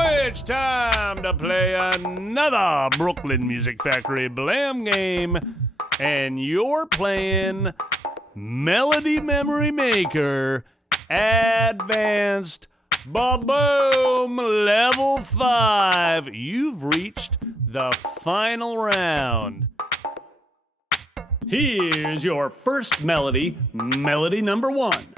It's time to play another Brooklyn Music Factory Blam game. And you're playing Melody Memory Maker Advanced Ba-Boom Level 5. You've reached the final round. Here's your first melody, melody number 1.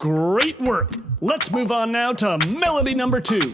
Great work! Let's move on now to melody number 2.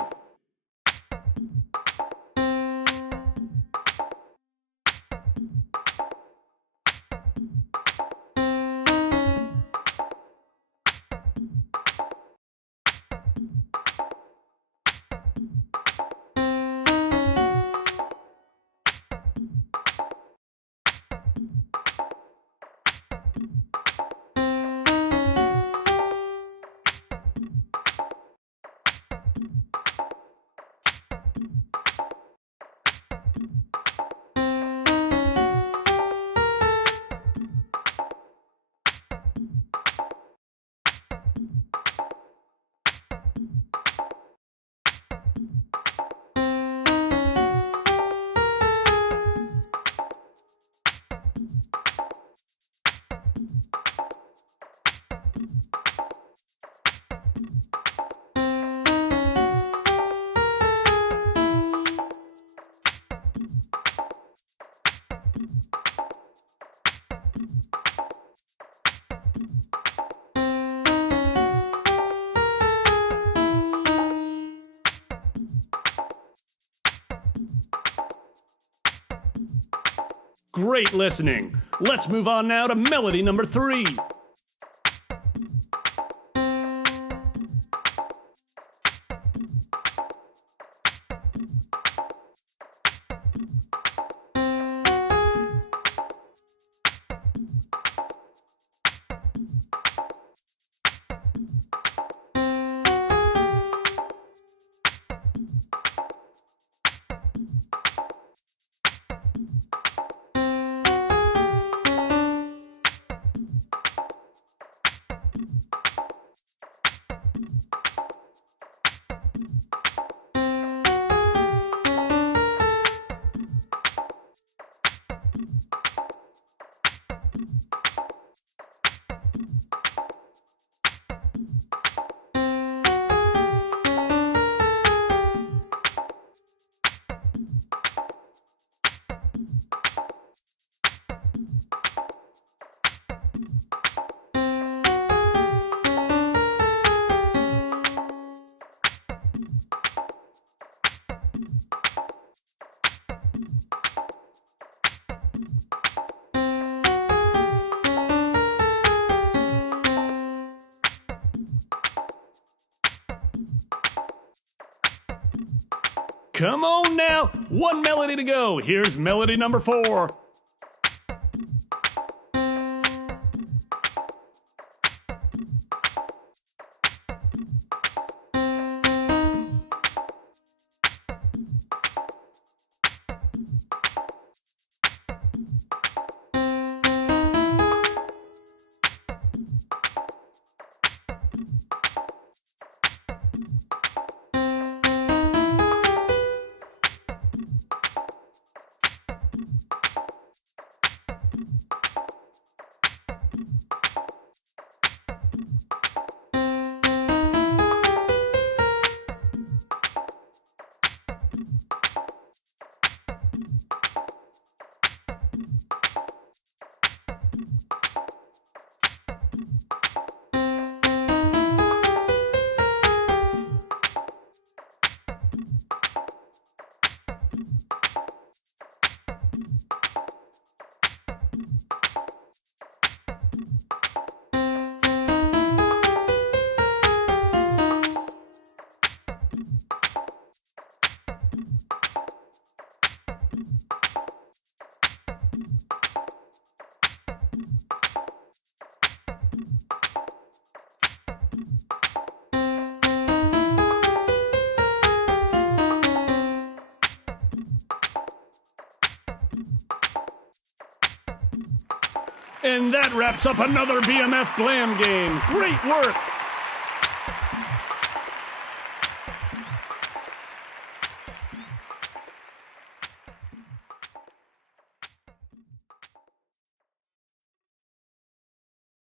Great listening. Let's move on now to melody number 3. Come on now, one melody to go. Here's melody number 4. And that wraps up another BMF Glam game. Great work!